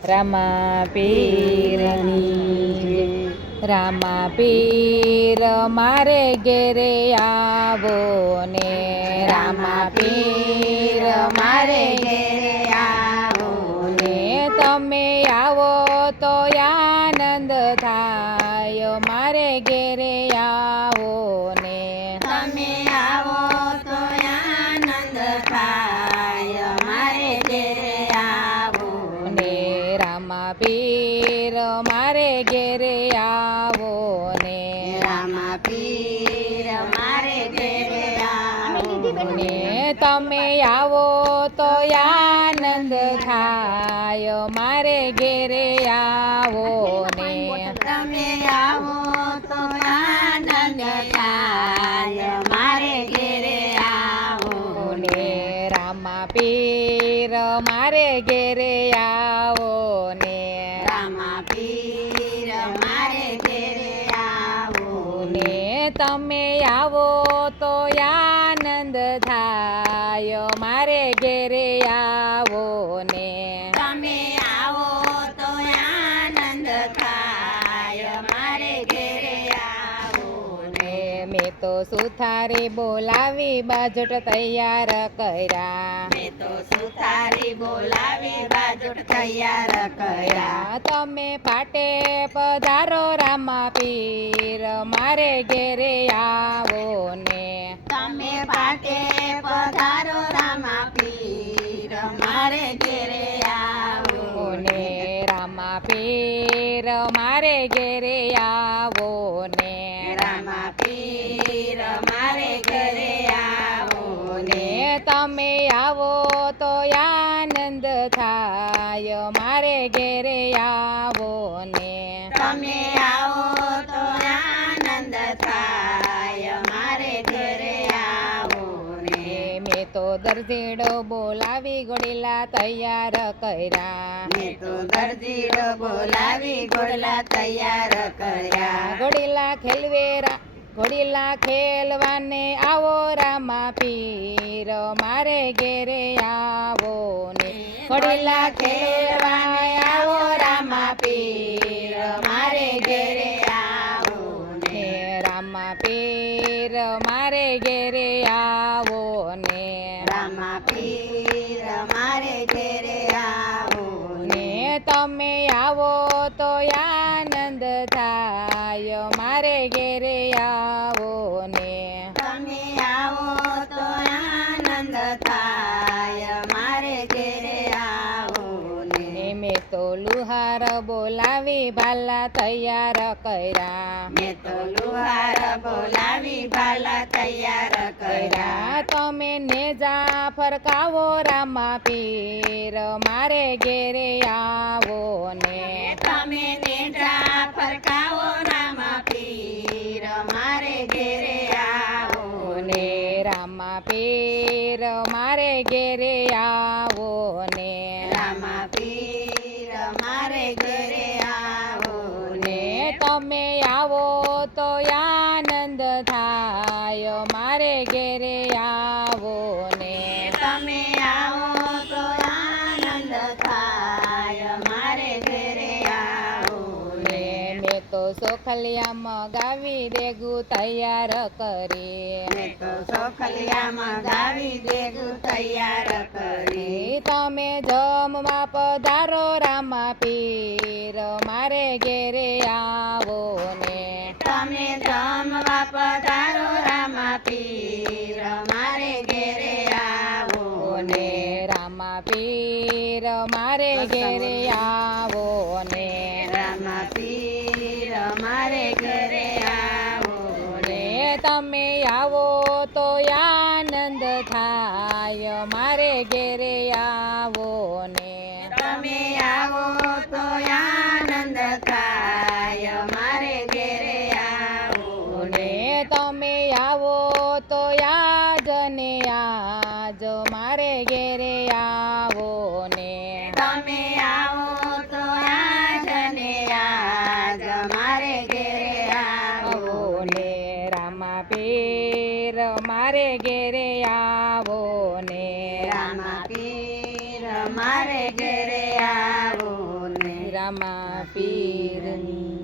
રામા પીરની રામા પીર મારે ઘેરે આવો ને રામા પીર મારે ઘેરે આવો ને તમે આવો તો આનંદ થાય મારે ઘેરે આવો ને તમે આવો તો આનંદ થાય મારે ઘેરે આવો ને રામા પીર મારે ઘેરે આવો ને રામા પીર મારે ઘેરે આવો ને તમે આવો તો આનંદ થાય મારે ઘેરે આવો ને તમે આવો તો આનંદ થાય મારે ઘેરે આવો ને રામા પીર મારે ઘેરે આવો ને રામા પીર મારે ઘેરે આવો ને તમે આવો તો આનંદ થાય મારે ઘેરે આવો ને તમે આવો તો આનંદ થાય મારે ઘેરે આવો ને મેં તો સુથારી બોલાવી બાજોટ તૈયાર કર્યા મેં તો સુથારી બોલાવી બાજોટ તૈયાર કર્યા તમે પાટે પધારો રામા પીર મારે ઘેરે આવો ને તમે પાટે પધારો રામા પીર મારે ઘેરે આવો ને રામા પીર મારે ઘેરે આવો ને રામા પીર મારે ઘરે આવો ને તમે આવો તો આનંદ થાય મારે ઘેરે આવો ને તમે આવો તો આનંદ થાય મારે ઘરે આવો ને મેં તો દરજીડો બોલાવી ઘોડીલા તૈયાર કર્યા મેં તો દરજીડો બોલાવી ઘોડલા તૈયાર કર્યા ઘોડીલા ખેલવેરા ઘોડીલા ખેલવાને આવો રામા પીર મારે ઘેરે આવો ને ઘોડીલા ખેલવાને આવો રામા પીર મારે ઘેરે આવો ને રામા પીર મારે ઘેરે આવો ને રામા પીર મારે ઘેરે આવો ને તમે આવો તો આનંદ થાય મારે ઘેરે આવો ને તમે આવો તો આનંદ થાય મારે ઘેરે આવો ને ને મેં તો લુહાર બોલાવી ભાલા તૈયાર કર્યા મેં તો લુહાર બોલાવી ભાલા તૈયાર કર્યા તમે નેજા ફરકાવો રામા પીર મારે ઘેરે આવો ને તમે નેજા ફરકાવો રામા પીર મારે ઘેરે આવો ને રામા પીર મારે ઘેરે આવો ને રામા પીર મારે ઘેરે આવો ને તમે આવો તો આનંદ થાય મારે ઘેરે આવો ને તમે આવો તો આનંદ થાય મારે ઘરે આવો ને મેં તો સોખલિયા મગાવી દેગું તૈયાર કરી મેં તો સોખલિયામાં ગાવી દેગું તૈયાર કરી તમે જમવા પધારો રામા પીર મારે ઘેરે આવો ને તમે જમવા પધારો રામા પીર મારે ઘેરે આવો ને રામા પીર મારે ઘેરે આવો ને રામા પીર મારે ઘરે આવો ને તમે આવો તો આનંદ થાય મારે ઘેરે આવો ને તમે આવો તો આનંદ થાય મારે ઘેરે આવો ને તમે આવો તો આજ ને આજ મારે ઘેરે આવો ને તમે આવો તો આજ ને આજ મારે ઘેરે આવો ને રામા પીર મારે ઘેરે આવો ને રામા પીરની